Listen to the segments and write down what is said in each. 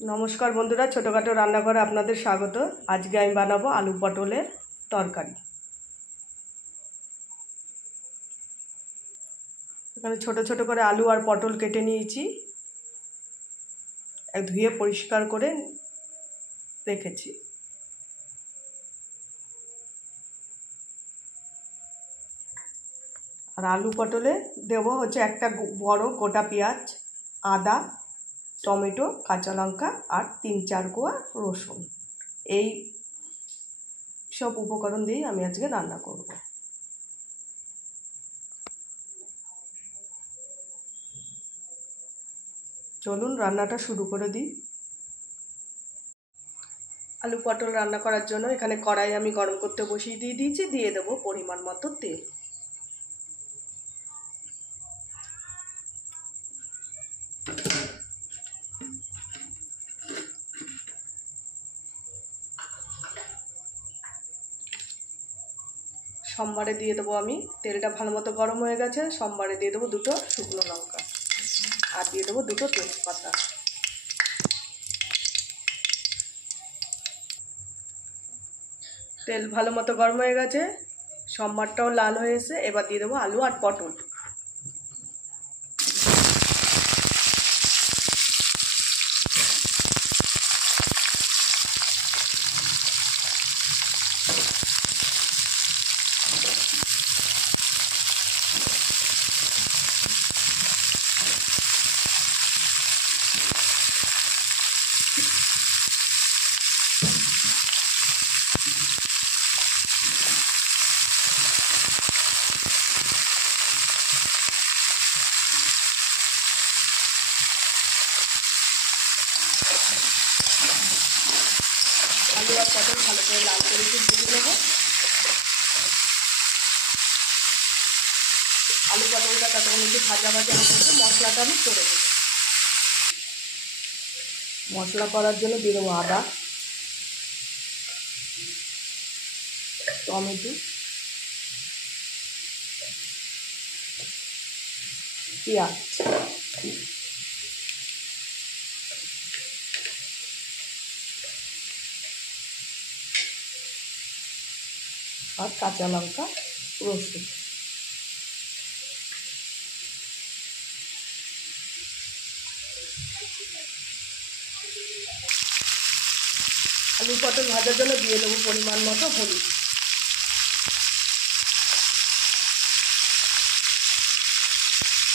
নমস্কার বন্ধুরা, ছোটোখাটো রান্নাঘরে আপনাদের স্বাগত। আজকে আমি বানাবো আলু পটলের তরকারি। এখানে ছোট ছোট করে আলু আর পটল কেটে নিয়েছি, ধুয়ে পরিষ্কার করে রেখেছি। আর আলু পটলে দেবো হচ্ছে একটা বড় গোটা পেঁয়াজ, আদা, টমেটো, কাঁচা লঙ্কা আর 3-4 কোয়া রসুন। এই সব উপকরণ দিয়েই আমি আজকে রান্না করব। চলুন রান্নাটা শুরু করে দিই। আলু পটল রান্না করার জন্য এখানে কড়াই আমি গরম করতে বসিয়ে দিয়েছি। দিয়ে দেবো পরিমাণ মতো তেল। সোমবারে দিয়ে দেবো আমি, তেলটা ভালো মতো গরম হয়ে গেছে। সোমবারে দিয়ে দেবো 2টো শুকনো লঙ্কা আর দিয়ে দেবো 2টো তেজপাতা। তেল ভালো মতো গরম হয়ে গেছে, সোমবারটাও লাল হয়ে এসে এবার দিয়ে দেবো আলু আর পটল। আলু আর পটল ভালো করে লাল করে ভেজে নেবো। আলু পটলটা ততক্ষণ একটু ভাজা ভাজা হচ্ছে, মশলাটা আমি করে দেবো। মশলা করার জন্য দিয়ে দেবো আদা, টমেটো, পেঁয়াজ, আর কাঁচা লঙ্কা, রসুন। আলু পটল ভাজার জন্য দিয়ে দেবো পরিমাণ মতো হলুদ,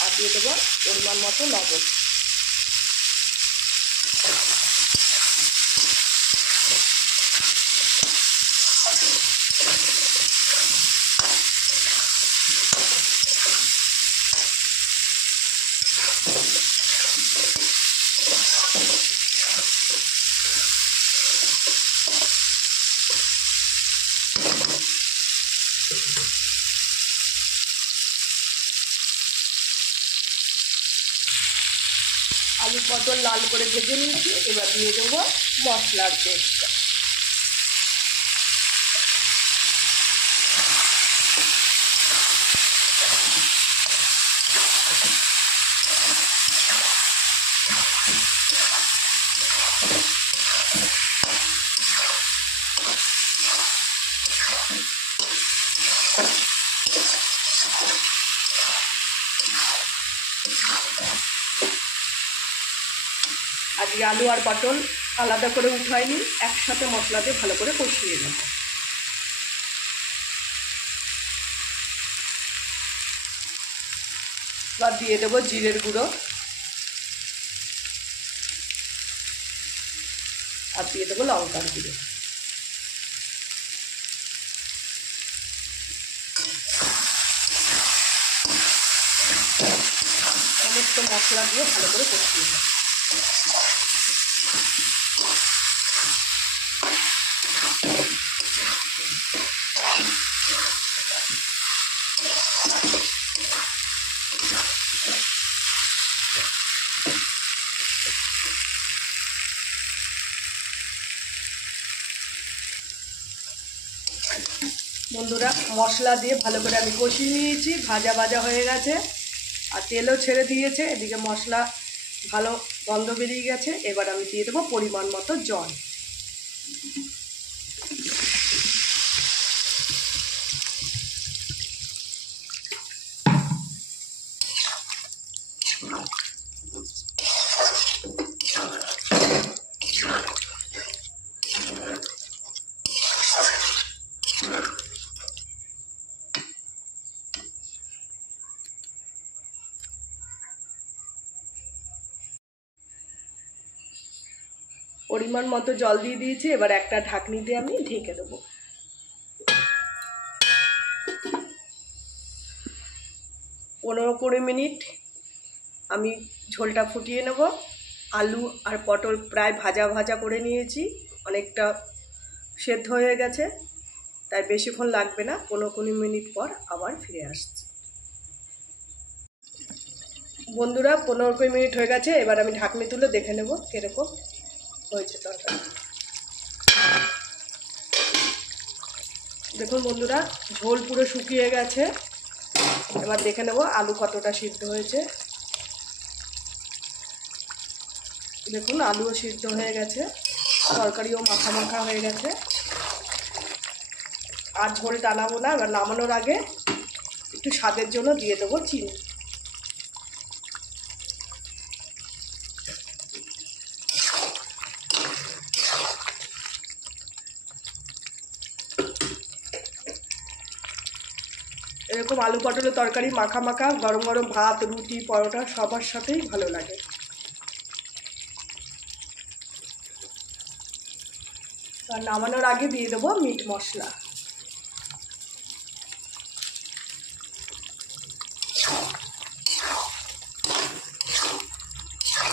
আর দিয়ে দেবো পরিমাণ মতো লবণ। আলু পটল লাল করে ভেজে নিয়েছি, এবার দিয়ে দেবো মশলার পেস্টটা। আজকে আলু আর পটল আলাদা করে উঠাইনি, একসাথে মশলা দিয়ে ভালো করে কষিয়ে নেব। এবার দিয়ে দেবো জিরের গুঁড়ো আর দিয়ে দেবো লঙ্কার গুঁড়ো। সমস্ত মশলা দিয়ে ভালো করে কষিয়ে নেব। বন্ধুরা, মশলা দিয়ে ভালো করে আমি কষিয়ে নিয়েছি, ভাজা ভাজা হয়ে গেছে আর তেলও ছেড়ে দিয়েছে। এদিকে মশলা ভালো গন্ধ বেরিয়ে গেছে। এবার আমি দিয়ে দেবো পরিমাণ মতো জল। পরিমাণ মতো জল দিয়ে দিয়েছি। এবার একটা ঢাকনি দিয়ে আমি ঢেকে দেবো। 15-20 মিনিট আমি ঝোলটা ফুটিয়ে নেব। আলু আর পটল প্রায় ভাজা ভাজা করে নিয়েছি, অনেকটা সেদ্ধ হয়ে গেছে, তাই বেশিক্ষণ লাগবে না। 15-20 মিনিট পর আবার ফিরে আসছি। বন্ধুরা 15-20 মিনিট হয়ে গেছে। এবার আমি ঢাকনি তুলে দেখে নেব কীরকম হয়েছে তরকারি। দেখুন বন্ধুরা, ঝোল পুরো শুকিয়ে গেছে। এবার দেখে নেব আলু কতটা সিদ্ধ হয়েছে। দেখুন আলুও সিদ্ধ হয়ে গেছে, তরকারিও মাখা মাখা হয়ে গেছে। আর ঝোল টানাবো না। এবার নামানোর আগে একটু স্বাদের জন্য দিয়ে দেবো চিনি। এরকম আলু পটলের তরকারি মাখা মাখা গরম গরম ভাত, রুটি, পরোটা সবার সাথেই ভালো লাগে। আর নামানোর আগে দিয়ে দেবো মিট মশলা।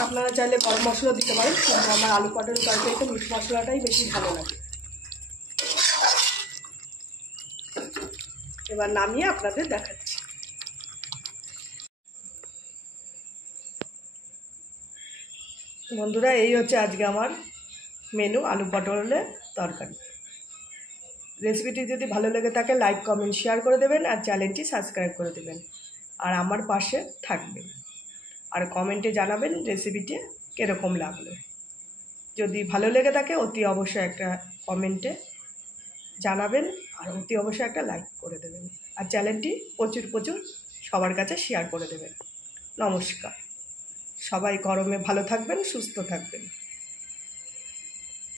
আপনারা চাইলে গরম মশলা দিতে পারেন, কিন্তু আমার আলু পটলের তরকারিতে মিট মশলাটাই বেশি ভালো লাগে। এবার নামিয়ে আপনাদের দেখাচ্ছি। বন্ধুরা এই হচ্ছে আজকে আমার মেনু, আলু পটলের তরকারি। রেসিপিটি যদি ভালো লেগে থাকে লাইক, কমেন্ট, শেয়ার করে দেবেন আর চ্যানেলটি সাবস্ক্রাইব করে দেবেন আর আমার পাশে থাকবেন। আর কমেন্টে জানাবেন রেসিপিটি কীরকম লাগলো। যদি ভালো লেগে থাকে অতি অবশ্যই একটা কমেন্টে জানাবেন আর অতি অবশ্যই একটা লাইক করে দেবেন। আর চ্যানেলটি প্রচুর প্রচুর সবার কাছে শেয়ার করে দেবেন। নমস্কার। সবাই গরমে ভালো থাকবেন, সুস্থ থাকবেন।